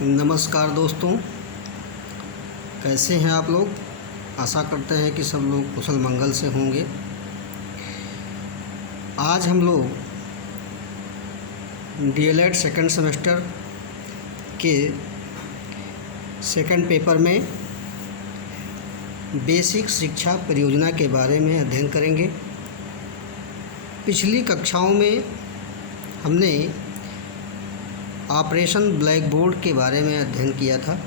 नमस्कार दोस्तों, कैसे हैं आप लोग। आशा करते हैं कि सब लोग कुशल मंगल से होंगे। आज हम लोग डीएलएड सेकंड सेमेस्टर के सेकंड पेपर में बेसिक शिक्षा परियोजना के बारे में अध्ययन करेंगे। पिछली कक्षाओं में हमने ऑपरेशन ब्लैक बोर्ड के बारे में अध्ययन किया था।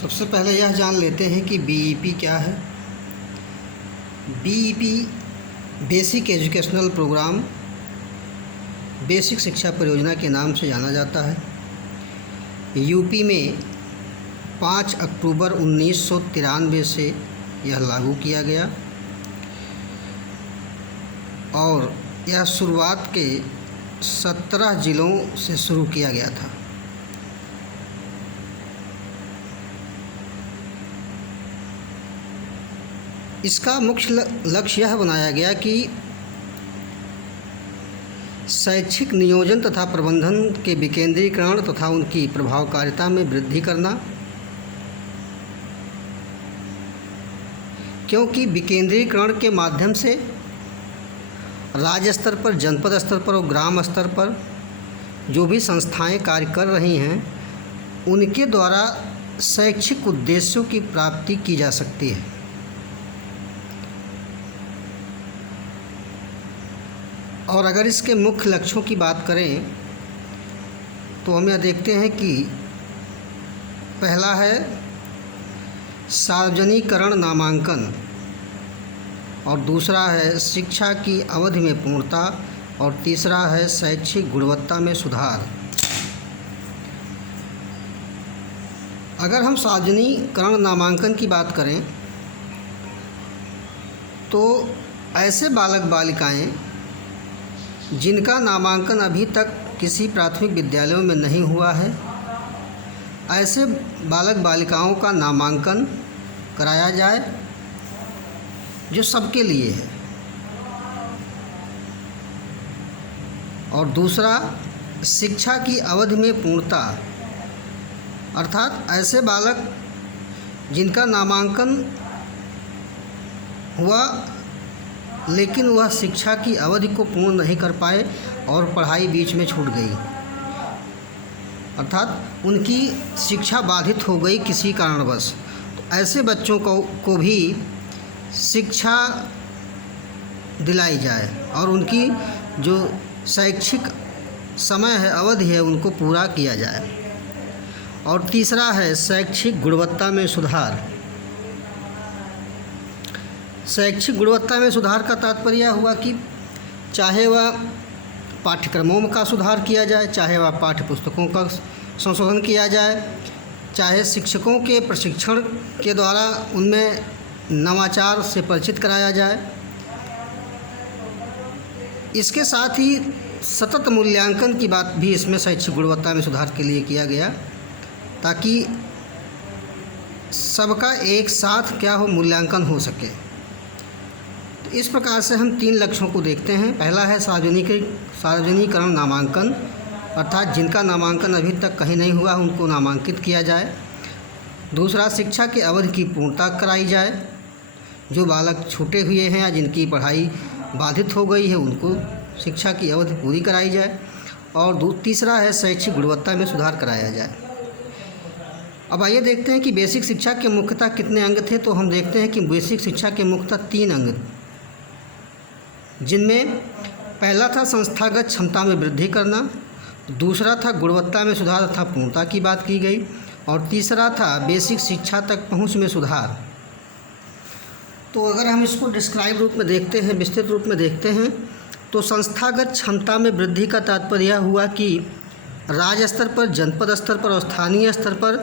सबसे पहले यह जान लेते हैं कि बीईपी क्या है। BEP basic educational programme, basic शिक्षा परियोजना के नाम से जाना जाता है। यूपी में 5 अक्टूबर 1993 से यह लागू किया गया और यह शुरुआत के 17 ज़िलों से शुरू किया गया था। इसका मुख्य लक्ष्य यह बनाया गया कि शैक्षिक नियोजन तथा प्रबंधन के विकेंद्रीकरण तथा उनकी प्रभावकारिता में वृद्धि करना, क्योंकि विकेंद्रीकरण के माध्यम से राज्य स्तर पर, जनपद स्तर पर और ग्राम स्तर पर जो भी संस्थाएं कार्य कर रही हैं, उनके द्वारा शैक्षिक उद्देश्यों की प्राप्ति की जा सकती है। और अगर इसके मुख्य लक्ष्यों की बात करें तो हम यह देखते हैं कि पहला है सार्वजनिकरण नामांकन, और दूसरा है शिक्षा की अवधि में पूर्णता, और तीसरा है शैक्षिक गुणवत्ता में सुधार। अगर हम सार्वजनिकरण नामांकन की बात करें तो ऐसे बालक बालिकाएं जिनका नामांकन अभी तक किसी प्राथमिक विद्यालयों में नहीं हुआ है, ऐसे बालक बालिकाओं का नामांकन कराया जाए, जो सबके लिए है। और दूसरा, शिक्षा की अवधि में पूर्णता, अर्थात ऐसे बालक जिनका नामांकन हुआ लेकिन वह शिक्षा की अवधि को पूर्ण नहीं कर पाए और पढ़ाई बीच में छूट गई, अर्थात उनकी शिक्षा बाधित हो गई किसी कारणवश, तो ऐसे बच्चों को भी शिक्षा दिलाई जाए और उनकी जो शैक्षिक समय है, अवधि है, उनको पूरा किया जाए। और तीसरा है शैक्षिक गुणवत्ता में सुधार। शैक्षिक गुणवत्ता में सुधार का तात्पर्य हुआ कि चाहे वह पाठ्यक्रमों का सुधार किया जाए, चाहे वह पाठ्य पुस्तकों का संशोधन किया जाए, चाहे शिक्षकों के प्रशिक्षण के द्वारा उनमें नवाचार से परिचित कराया जाए। इसके साथ ही सतत मूल्यांकन की बात भी इसमें शैक्षिक गुणवत्ता में सुधार के लिए किया गया, ताकि सबका एक साथ क्या हो, मूल्यांकन हो सके। तो इस प्रकार से हम 3 लक्ष्यों को देखते हैं। पहला है सार्वजनिकरण नामांकन, अर्थात जिनका नामांकन अभी तक कहीं नहीं हुआ उनको नामांकित किया जाए। दूसरा, शिक्षा की अवधि की पूर्णता कराई जाए, जो बालक छूटे हुए हैं या जिनकी पढ़ाई बाधित हो गई है उनको शिक्षा की अवधि पूरी कराई जाए। और तीसरा है शैक्षिक गुणवत्ता में सुधार कराया जाए। अब आइए देखते हैं कि बेसिक शिक्षा के मुख्यतः कितने अंग थे। तो हम देखते हैं कि बेसिक शिक्षा के मुख्यतः 3 अंग, जिनमें पहला था संस्थागत क्षमता में वृद्धि करना, दूसरा था गुणवत्ता में सुधार तथा पूर्णता की बात की गई, और तीसरा था बेसिक शिक्षा तक पहुंच में सुधार। तो अगर हम इसको डिस्क्राइब रूप में देखते हैं, विस्तृत रूप में देखते हैं, तो संस्थागत क्षमता में वृद्धि का तात्पर्य हुआ कि राज्य स्तर पर, जनपद स्तर पर और स्थानीय स्तर पर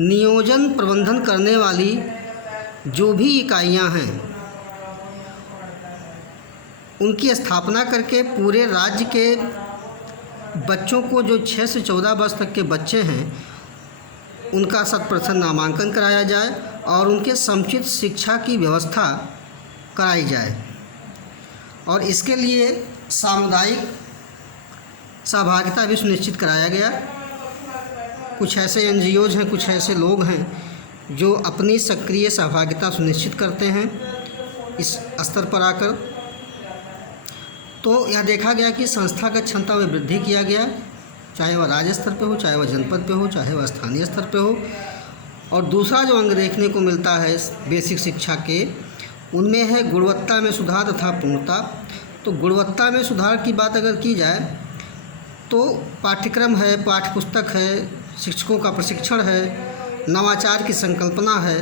नियोजन प्रबंधन करने वाली जो भी इकाइयां हैं, उनकी स्थापना करके पूरे राज्य के बच्चों को, जो 6 से 14 वर्ष तक के बच्चे हैं, उनका 100% नामांकन कराया जाए और उनके समुचित शिक्षा की व्यवस्था कराई जाए। और इसके लिए सामुदायिक सहभागिता भी सुनिश्चित कराया गया। कुछ ऐसे एनजीओज़ हैं, कुछ ऐसे लोग हैं जो अपनी सक्रिय सहभागिता सुनिश्चित करते हैं इस स्तर पर आकर। तो यह देखा गया कि संस्थागत क्षमता में वृद्धि किया गया, चाहे वह राज्य स्तर पे हो, चाहे वह जनपद पे हो, चाहे वह स्थानीय स्तर पे हो। और दूसरा जो अंग देखने को मिलता है बेसिक शिक्षा के, उनमें है गुणवत्ता में सुधार तथा पूर्णता। तो गुणवत्ता में सुधार की बात अगर की जाए तो पाठ्यक्रम है, पाठ्यपुस्तक है, शिक्षकों का प्रशिक्षण है, नवाचार की संकल्पना है,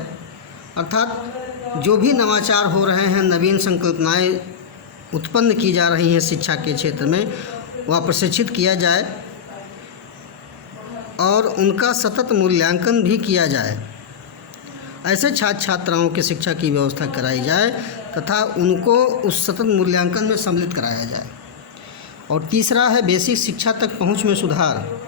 अर्थात जो भी नवाचार हो रहे हैं, नवीन संकल्पनाएं उत्पन्न की जा रही हैं शिक्षा के क्षेत्र में, वह प्रशिक्षित किया जाए और उनका सतत मूल्यांकन भी किया जाए। ऐसे छात्र छात्राओं की शिक्षा की व्यवस्था कराई जाए तथा उनको उस सतत मूल्यांकन में सम्मिलित कराया जाए। और तीसरा है बेसिक शिक्षा तक पहुंच में सुधार।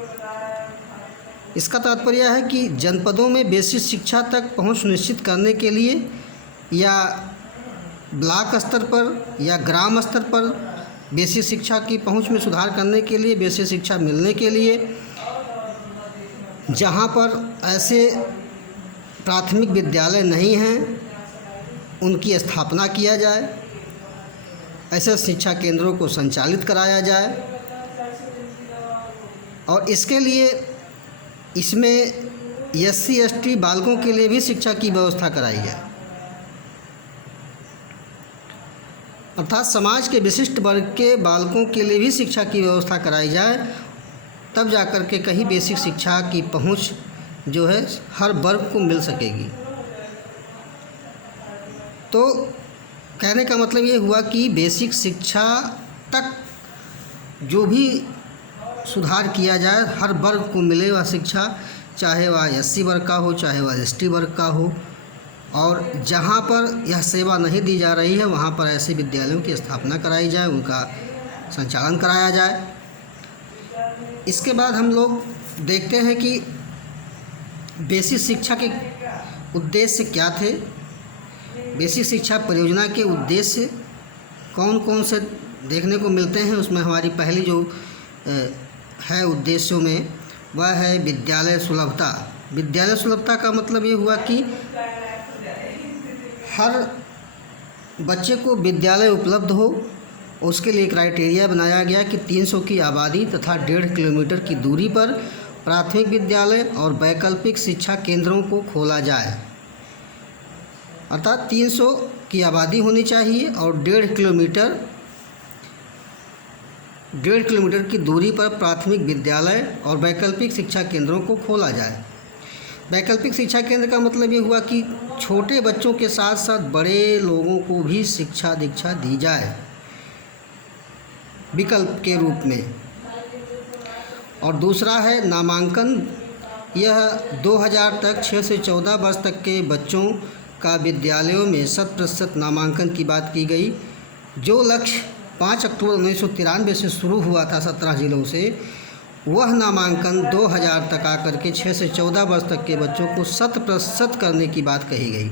इसका तात्पर्य है कि जनपदों में बेसिक शिक्षा तक पहुंच सुनिश्चित करने के लिए या ब्लॉक स्तर पर या ग्राम स्तर पर बेसिक शिक्षा की पहुंच में सुधार करने के लिए, बेसिक शिक्षा मिलने के लिए जहां पर ऐसे प्राथमिक विद्यालय नहीं हैं उनकी स्थापना किया जाए, ऐसे शिक्षा केंद्रों को संचालित कराया जाए। और इसके लिए इसमें SC ST बालकों के लिए भी शिक्षा की व्यवस्था कराई जाए, अर्थात समाज के विशिष्ट वर्ग के बालकों के लिए भी शिक्षा की व्यवस्था कराई जाए, तब जाकर के कहीं बेसिक शिक्षा की पहुंच जो है हर वर्ग को मिल सकेगी। तो कहने का मतलब ये हुआ कि बेसिक शिक्षा तक जो भी सुधार किया जाए, हर वर्ग को मिले वह शिक्षा, चाहे वह SC वर्ग का हो, चाहे वह ST वर्ग का हो। और जहाँ पर यह सेवा नहीं दी जा रही है वहाँ पर ऐसे विद्यालयों की स्थापना कराई जाए, उनका संचालन कराया जाए। इसके बाद हम लोग देखते हैं कि बेसिक शिक्षा के उद्देश्य क्या थे। बेसिक शिक्षा परियोजना के उद्देश्य कौन कौन से देखने को मिलते हैं, उसमें हमारी पहली जो है उद्देश्यों में वह है विद्यालय सुलभता। विद्यालय सुलभता का मतलब ये हुआ कि हर बच्चे को विद्यालय उपलब्ध हो। उसके लिए क्राइटेरिया बनाया गया कि 300 की आबादी तथा 1.5 किलोमीटर की दूरी पर प्राथमिक विद्यालय और वैकल्पिक शिक्षा केंद्रों को खोला जाए, अर्थात 300 की आबादी होनी चाहिए और 1.5 किलोमीटर की दूरी पर प्राथमिक विद्यालय और वैकल्पिक शिक्षा केंद्रों को खोला जाए। वैकल्पिक शिक्षा केंद्र का मतलब ये हुआ कि छोटे बच्चों के साथ साथ बड़े लोगों को भी शिक्षा दीक्षा दी जाए विकल्प के रूप में। और दूसरा है नामांकन। यह 2000 तक 6 से 14 वर्ष तक के बच्चों का विद्यालयों में 100% नामांकन की बात की गई। जो लक्ष्य 5 अक्टूबर 1993 से शुरू हुआ था 17 जिलों से, वह नामांकन 2000 तक आकर के 6 से 14 वर्ष तक के बच्चों को 100% करने की बात कही गई।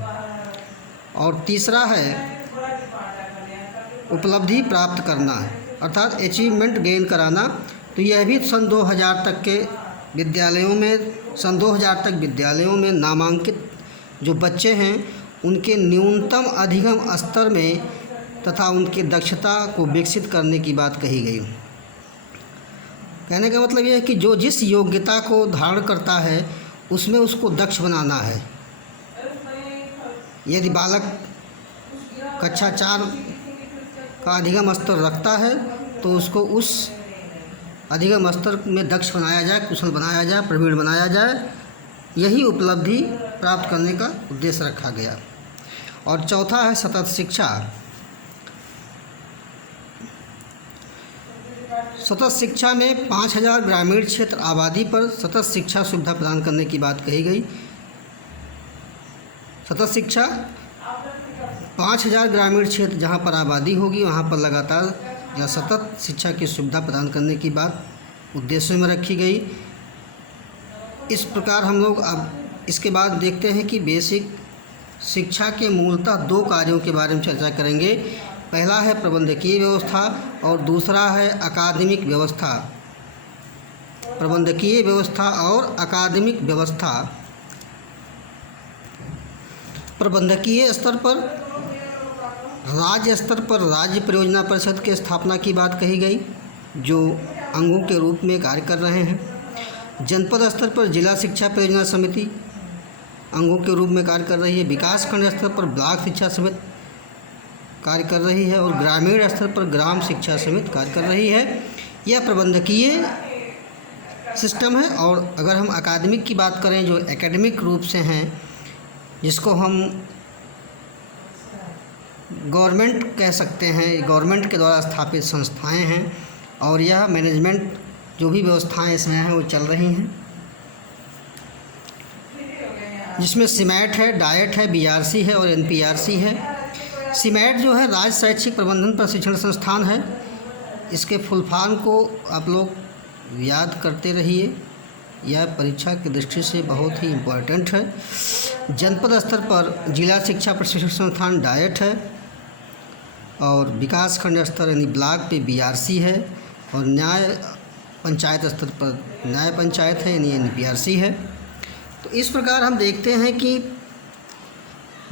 और तीसरा है उपलब्धि प्राप्त करना, अर्थात अचीवमेंट गेन कराना। तो यह भी सन 2000 तक के विद्यालयों में, सन 2000 तक विद्यालयों में नामांकित जो बच्चे हैं उनके न्यूनतम अधिगम स्तर में तथा उनकी दक्षता को विकसित करने की बात कही गई। कहने का मतलब यह है कि जो जिस योग्यता को धारण करता है उसमें उसको दक्ष बनाना है। यदि बालक कक्षा 4 का अधिगम स्तर रखता है तो उसको उस अधिगम स्तर में दक्ष बनाया जाए, कुशल बनाया जाए, प्रवीण बनाया जाए। यही उपलब्धि प्राप्त करने का उद्देश्य रखा गया। और चौथा है सतत शिक्षा। सतत शिक्षा में 5000 ग्रामीण क्षेत्र आबादी पर सतत शिक्षा सुविधा प्रदान करने की बात कही गई। सतत शिक्षा 5000 ग्रामीण क्षेत्र जहाँ पर आबादी होगी वहाँ पर लगातार या सतत शिक्षा की सुविधा प्रदान करने की बात उद्देश्य में रखी गई। इस प्रकार हम लोग अब इसके बाद देखते हैं कि बेसिक शिक्षा के मूलतः 2 कार्यों के बारे में चर्चा करेंगे। पहला है प्रबंधकीय व्यवस्था और दूसरा है अकादमिक व्यवस्था। प्रबंधकीय व्यवस्था और अकादमिक व्यवस्था। प्रबंधकीय स्तर पर राज्य स्तर पर राज्य परियोजना परिषद की स्थापना की बात कही गई, जो अंगों के रूप में कार्य कर रहे हैं। जनपद स्तर पर जिला शिक्षा परियोजना समिति अंगों के रूप में कार्य कर रही है। विकास खंड स्तर पर ब्लॉक शिक्षा समिति कार्य कर रही है और ग्रामीण स्तर पर ग्राम शिक्षा समिति कार्य कर रही है। यह प्रबंधकीय सिस्टम है। और अगर हम अकादमिक की बात करें, जो एकेडमिक रूप से हैं, जिसको हम गवर्नमेंट कह सकते हैं, गवर्नमेंट के द्वारा स्थापित संस्थाएं हैं और यह मैनेजमेंट जो भी व्यवस्थाएं इसमें हैं वो चल रही हैं, जिसमें सीमैट है, डाइट है, बीआरसी है और एनपीआरसी है। सीमैट जो है राज्य शैक्षिक प्रबंधन प्रशिक्षण संस्थान है। इसके फुल फॉर्म को आप लोग याद करते रहिए, यह परीक्षा की दृष्टि से बहुत ही इम्पोर्टेंट है। जनपद स्तर पर जिला शिक्षा प्रशिक्षण संस्थान डाइट है और विकास खंड स्तर यानी ब्लॉक पे बीआरसी है और न्याय पंचायत स्तर पर न्याय पंचायत है यानी एनपीआरसी है। तो इस प्रकार हम देखते हैं कि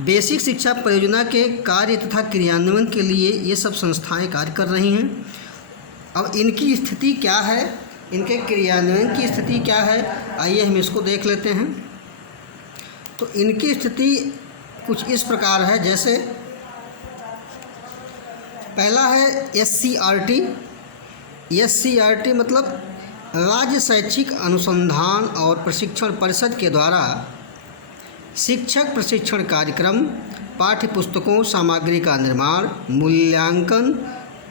बेसिक शिक्षा परियोजना के कार्य तथा क्रियान्वयन के लिए ये सब संस्थाएं कार्य कर रही हैं। अब इनकी स्थिति क्या है, इनके क्रियान्वयन की स्थिति क्या है, आइए हम इसको देख लेते हैं। तो इनकी स्थिति कुछ इस प्रकार है, जैसे पहला है एससीईआरटी। एससीईआरटी मतलब राज्य शैक्षिक अनुसंधान और प्रशिक्षण परिषद के द्वारा शिक्षक प्रशिक्षण कार्यक्रम, पाठ्य पुस्तकों, सामग्री का निर्माण, मूल्यांकन,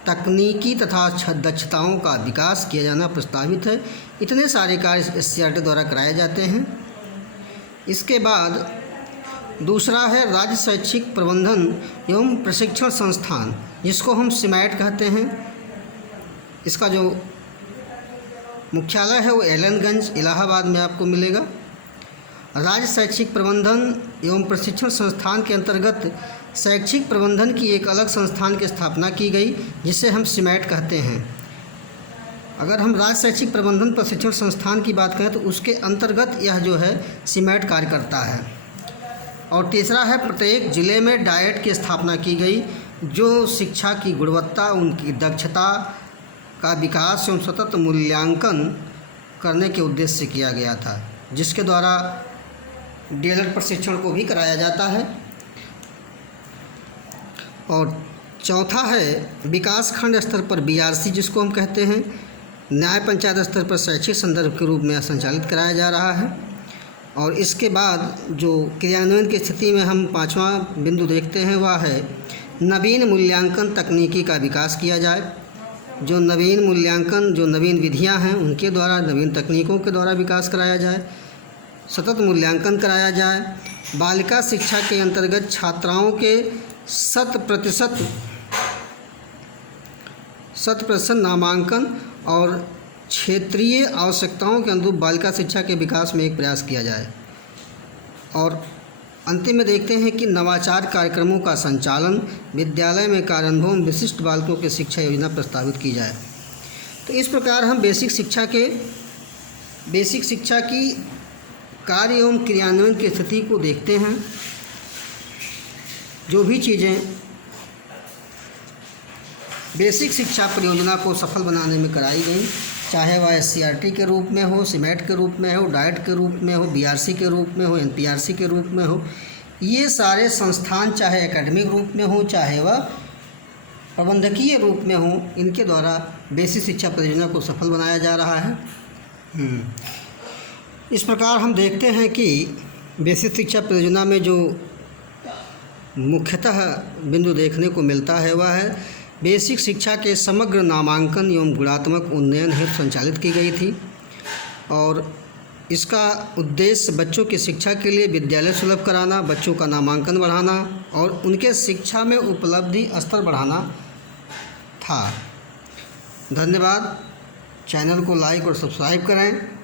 तकनीकी तथा दक्षताओं का विकास किया जाना प्रस्तावित है। इतने सारे कार्य एससीईआरटी द्वारा कराए जाते हैं। इसके बाद दूसरा है राज्य शैक्षिक प्रबंधन एवं प्रशिक्षण संस्थान, जिसको हम सीमैट कहते हैं। इसका जो मुख्यालय है वो एलनगंज इलाहाबाद में आपको मिलेगा। राज्य शैक्षिक प्रबंधन एवं प्रशिक्षण संस्थान के अंतर्गत शैक्षिक प्रबंधन की एक अलग संस्थान की स्थापना की गई, जिसे हम सीमैट कहते हैं। अगर हम राज्य शैक्षिक प्रबंधन प्रशिक्षण संस्थान की बात करें तो उसके अंतर्गत यह जो है सीमैट कार्य करता है। और तीसरा है प्रत्येक जिले में डाइट की स्थापना की गई, जो शिक्षा की गुणवत्ता, उनकी दक्षता का विकास एवं सतत मूल्यांकन करने के उद्देश्य से किया गया था, जिसके द्वारा डीएलएड प्रशिक्षण को भी कराया जाता है। और चौथा है विकास खंड स्तर पर बीआरसी, जिसको हम कहते हैं। न्याय पंचायत स्तर पर शैक्षिक संदर्भ के रूप में संचालित कराया जा रहा है। और इसके बाद जो क्रियान्वयन की स्थिति में हम पांचवा बिंदु देखते हैं वह है नवीन मूल्यांकन तकनीकी का विकास किया जाए। जो नवीन मूल्यांकन, जो नवीन विधियां हैं उनके द्वारा, नवीन तकनीकों के द्वारा विकास कराया जाए, सतत मूल्यांकन कराया जाए। बालिका शिक्षा के अंतर्गत छात्राओं के 100% नामांकन और क्षेत्रीय आवश्यकताओं के अनुरूप बालिका शिक्षा के विकास में एक प्रयास किया जाए। और अंतिम में देखते हैं कि नवाचार कार्यक्रमों का संचालन, विद्यालय में कार्यान्वयन में विशिष्ट बालकों की शिक्षा योजना प्रस्तावित की जाए। तो इस प्रकार हम बेसिक शिक्षा की कार्य एवं क्रियान्वयन की स्थिति को देखते हैं। जो भी चीज़ें बेसिक शिक्षा परियोजना को सफल बनाने में कराई गई, चाहे वह एससीईआरटी के रूप में हो, सीमैट के रूप में हो, डाइट के रूप में हो, बीआरसी के रूप में हो, एनपीआरसी के रूप में हो, ये सारे संस्थान चाहे एकेडमिक रूप में हो, चाहे वह प्रबंधकीय रूप में हो, इनके द्वारा बेसिक शिक्षा परियोजना को सफल बनाया जा रहा है। इस प्रकार हम देखते हैं कि बेसिक शिक्षा परियोजना में जो मुख्यतः बिंदु देखने को मिलता है वह है बेसिक शिक्षा के समग्र नामांकन एवं गुणात्मक उन्नयन हेतु संचालित की गई थी। और इसका उद्देश्य बच्चों की शिक्षा के लिए विद्यालय सुलभ कराना, बच्चों का नामांकन बढ़ाना और उनके शिक्षा में उपलब्धि स्तर बढ़ाना था। धन्यवाद। चैनल को लाइक और सब्सक्राइब करें।